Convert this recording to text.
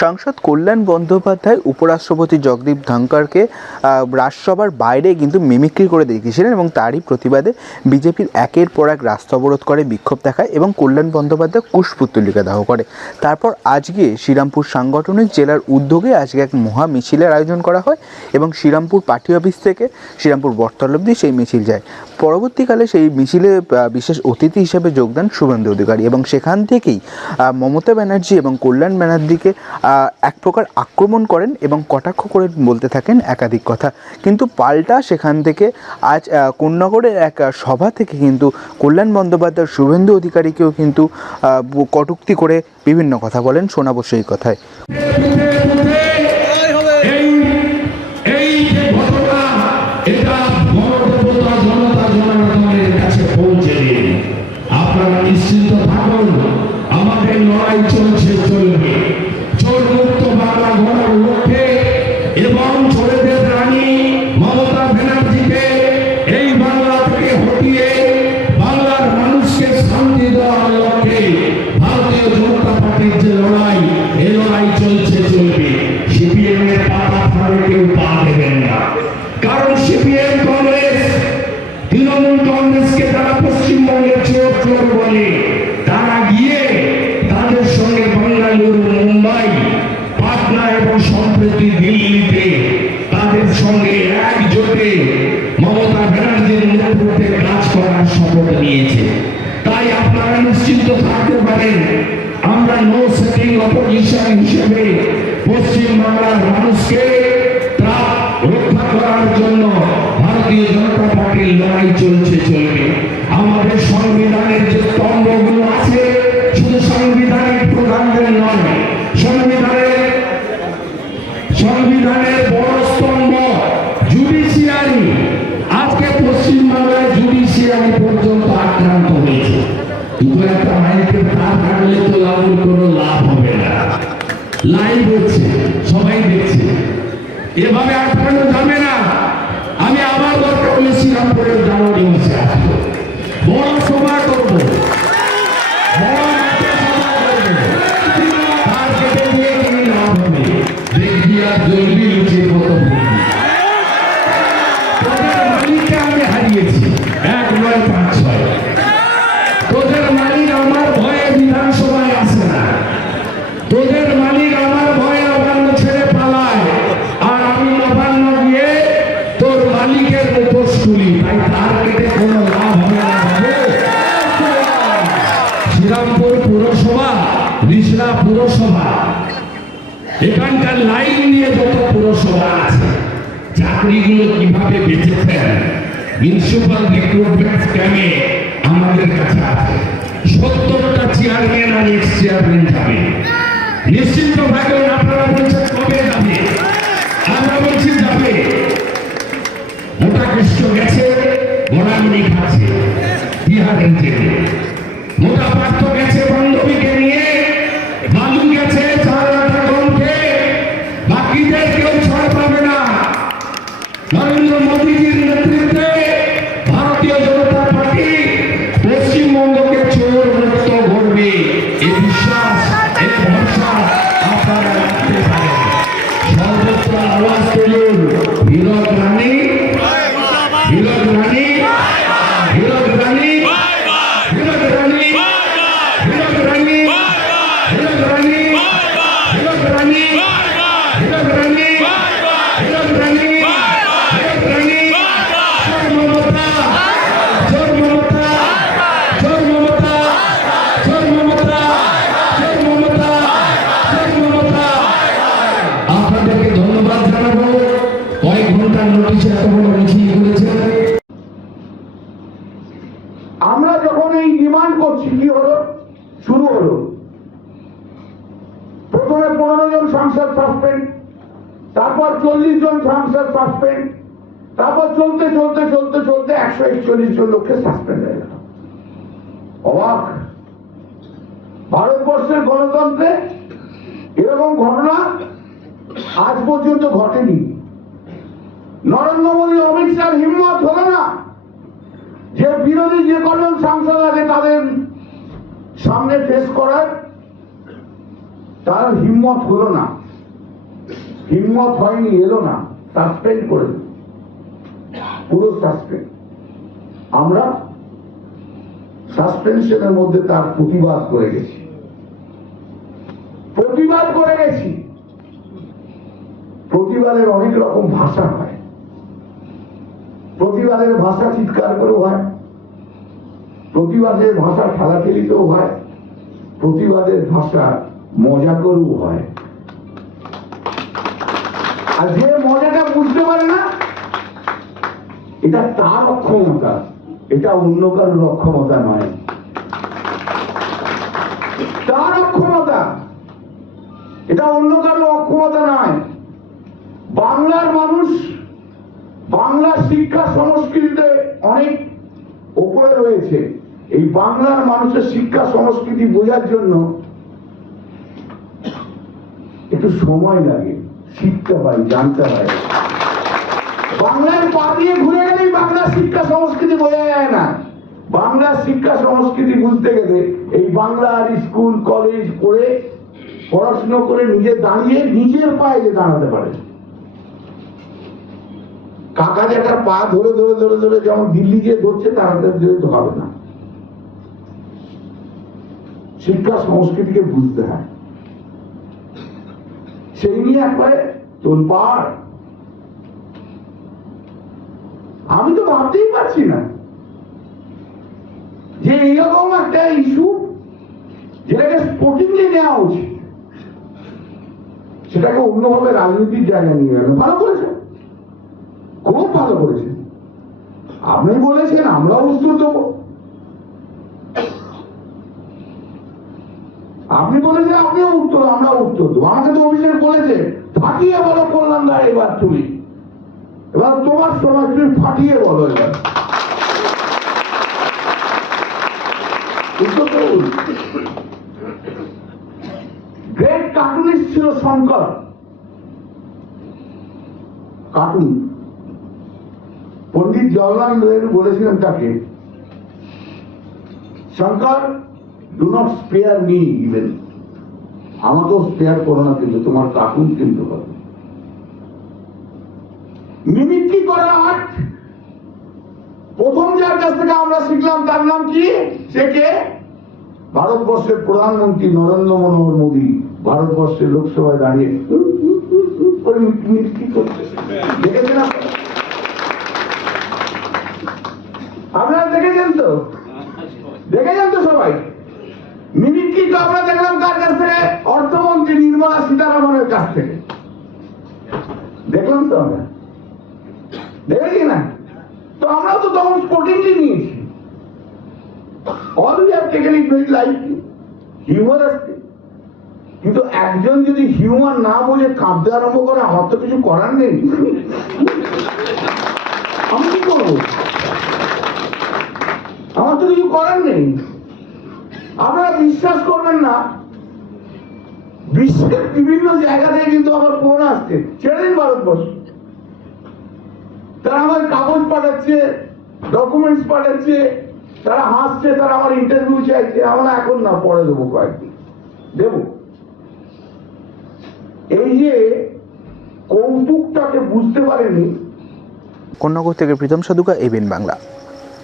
সাংসদ কল্যাণ বন্দ্যোপাধ্যায় উপরাষ্ট্রপতি জগদীপ ধনকরকে রাজসভার বাইরে কিন্তু মিমিক্রি করে দেখিয়েছিলেন এবং তারই প্রতিবাদে বিজেপির একের পর এক রাস্তা অবরোধ করে বিক্ষোভ দেখায় এবং কল্যাণ বন্দ্যোপাধ্যায় কুশপুত্তলিকা দাহ করে। তারপর আজকে শ্রীরামপুর সাংগঠনিক জেলার উদ্যোগে আজকে এক মহা মিছিলের আয়োজন করা হয় এবং শ্রীরামপুর পার্টি অফিস থেকে শ্রীরামপুর বটতল অব্দি সেই মিছিল যায়। পরবর্তীকালে সেই মিছিলে বিশেষ অতিথি হিসেবে যোগদান শুভেন্দু অধিকারী এবং সেখান থেকেই মমতা ব্যানার্জি এবং কল্যাণ ব্যানার্জিকে এক প্রকার আক্রমণ করেন এবং কটাক্ষ করে বলতে থাকেন একাধিক কথা। কিন্তু পাল্টা সেখান থেকে আজ আহ, কোন্নগরের এক সভা থেকে কিন্তু কল্যাণ বন্দ্যোপাধ্যায় শুভেন্দু অধিকারীকেও কিন্তু কটুক্তি করে বিভিন্ন কথা বলেন। শোনাবো সেই কথায় এটা কংগ্রেসকে তারা পশ্চিমবঙ্গের চোর চোর বলে। তারা গিয়ে তাদের সঙ্গে বাঙ্গালুরু, মুম্বাই, পাটনা এবং সম্প্রতি দিল্লিতে তাদের সঙ্গে একজোটে মমতা ব্যানার্জির নেতৃত্বে কাজ করার শপথ নিয়েছে। তাই আপনারা নিশ্চিন্ত থাকতে পারেন, আমরা নো সেটিং অপোজিশন হিসেবে পশ্চিম বাংলার মানুষকে রক্ষা করার জন্য ভারতীয় জনতা পার্টির লড়াই চলছে, চলবে। আমাদের সংবিধানের যে স্তম্ভগুলো আছে, শুধু সাংবিধানিক প্রধানদের নয়, সংবিধানের সংবিধানের বড় স্তম্ভ জুডিশিয়ারি আজকে পশ্চিমবাংলায় জুডিশিয়ারি পর্যন্ত আক্রান্ত হয়েছে। কিন্তু একটা আইনকে তার কাটলে তো লাভের কোনো লাভ হবে না। লাইভ হচ্ছে, সবাই দেখছে। এভাবে আটকানো যাবে না। আমি দরকার শ্রীরামপুরের জানুয়ারি মাসে আসব। বড় সভা করব। বড় এখানকার লাইন নিয়ে যত পুরসভা আছে, চাকরিগুলো কীভাবে বেঁচেছেন মিউনিসিপাল রিক্রুটমেন্ট স্ক্যামে আমাদের কাছে আছে। সত্তরটা চেয়ারম্যান আর এক্স চেয়ারম্যান যাবে। নিশ্চিন্ত থাকবেন আপনারা বলছেন, কবে যাবে? আমরা বলছি, যাবে। কৃষ্ণ গেছে খাচ্ছে বিহারের মোটা পাত্র গেছে বান্ধবীকে নিয়ে শুরু হলো। প্রথমে পনেরো জন সাংসদ সাসপেন্ড তারপর চল্লিশ জন সাংসদ সাসপেন্ড তারপর চলতে চলতে চলতে চলতে একশো একচল্লিশ জন লোককে সাসপেন্ড হয়ে গেল। অবাক। ভারতবর্ষের গণতন্ত্রে এরকম ঘটনা আজ পর্যন্ত ঘটেনি। নরেন্দ্র মোদী, অমিত শাহ হিম্মত হলো না যে বিরোধী যে কজন সাংসদ আছে তাদের সামনে ফেস করার তার হিম্মত হলো না। হিম্মত হয়নি, এলো না। সাসপেন্ড করে পুরো সাসপেন্ড আমরা সাসপেনশনের মধ্যে তার প্রতিবাদ করে গেছি। প্রতিবাদ করে গেছি। প্রতিবাদের অনেক রকম ভাষা হয়। প্রতিবাদের ভাষা চিৎকার করেও হয়। প্রতিবাদের ভাষা ঠেলাঠেলিতেও হয়, প্রতিবাদের ভাষা মজা করেও হয়। আর যে মজাটা বুঝতে পারে না, এটা তার অক্ষমতা, এটা অন্য কারোর অক্ষমতা নয়। তার অক্ষমতা, এটা অন্য কারোর অক্ষমতা নয়। বাংলার মানুষ, বাংলার শিক্ষা সংস্কৃতিতে অনেক ওপরে রয়েছে। এই বাংলার মানুষের শিক্ষা সংস্কৃতি বোঝার জন্য একটু সময় লাগে শিখতে হয় জানতে হয়। বাংলার পা দিয়ে ঘুরে গেলেই বাংলার শিক্ষা সংস্কৃতি বোঝা যায় না। বাংলার শিক্ষা সংস্কৃতি বুঝতে গেলে এই বাংলার স্কুল, কলেজ পড়ে পড়াশুনো করে নিজে দাঁড়িয়ে নিজের পায়ে যে দাঁড়াতে পারে। কাকা জ্যাঠার পা ধরে ধরে ধরে ধরে যেমন দিল্লি গিয়ে ধরছে তাড়াতে যেতে হবে না। শিক্ষা সংস্কৃতিকে বুঝতে হয়। সেই নিয়ে একবারে তোলপাড়। আমি তো ভাবতেই পারছি না যে এইরকম একটা ইস্যু যেটাকে স্পোর্টিংলি নেওয়া উচিত, সেটাকে অন্যভাবে রাজনীতির জায়গা নিয়ে গেল ভালো করেছে খুব ভালো করেছে আপনি বলেছেন, আমরাও উত্তর দেবো। আপনি বলেছেন, আপনিও উত্তর আমরা উত্তর দেবো। আমাকে তো অভিষেক বলেছে, ফাটিয়ে বলো কল্যাণ দা এবার তুমি। এবার তোমার সময়, তুমি ফাটিয়ে বলো এবার। গ্রেট কার্টুনিস্ট ছিল শঙ্কর। কার্টুন পন্ডিত জওয়াহরলাল নেহরু বলেছিলেন তাকে, Shankar do not spare me even আমাকেও স্পেয়ার করো না কিন্তু, তোমার কার্টুন কিনতে হবে। মিমিক্রি করা আর্ট প্রথম যার কাছ থেকে আমরা শিখলাম, তার নাম কি? সে কে? ভারতবর্ষের প্রধানমন্ত্রী নরেন্দ্র মনোহর মোদী ভারতবর্ষের লোকসভায় দাঁড়িয়ে করে দেখেছেন? আপনারা দেখেছেন তো? দেখেছেন তো সবাই মিমিক্রি তো আমরা দেখলাম কার কাছ থেকে অর্থমন্ত্রী নির্মলা সীতারামনের কাছ থেকে। দেখলাম তো আমরা। দেখেছি না? তো আমরাও তো তখন স্পোর্টিংলি নিয়েছি। All we have taken it very lightly humour আসছে। কিন্তু একজন যদি হিউমার না বোঝে কাঁপতে আরম্ভ করে, আমার তো কিছু করার নেই। আমি কি করব? আমার তো কিছু করার নেই। বিশ্বাস করবেন না। বিশ্বের বিভিন্ন জায়গা থেকে কিন্তু আমার ফোন আসছে। ছেড়ে দিন ভারতবর্ষ। তারা আমার কাগজ পাঠাচ্ছে ডকুমেন্টস পাঠাচ্ছে, তারা হাসছে, তারা আমার ইন্টারভিউ চাইছে। আমরা এখন না, পরে দেবো কয়েকদিন। দেব। এই যে কৌতুকটাকে বুঝতে পারেনি কন্যাগর থেকে প্রীতম সাধুকা এবিএন বাংলা।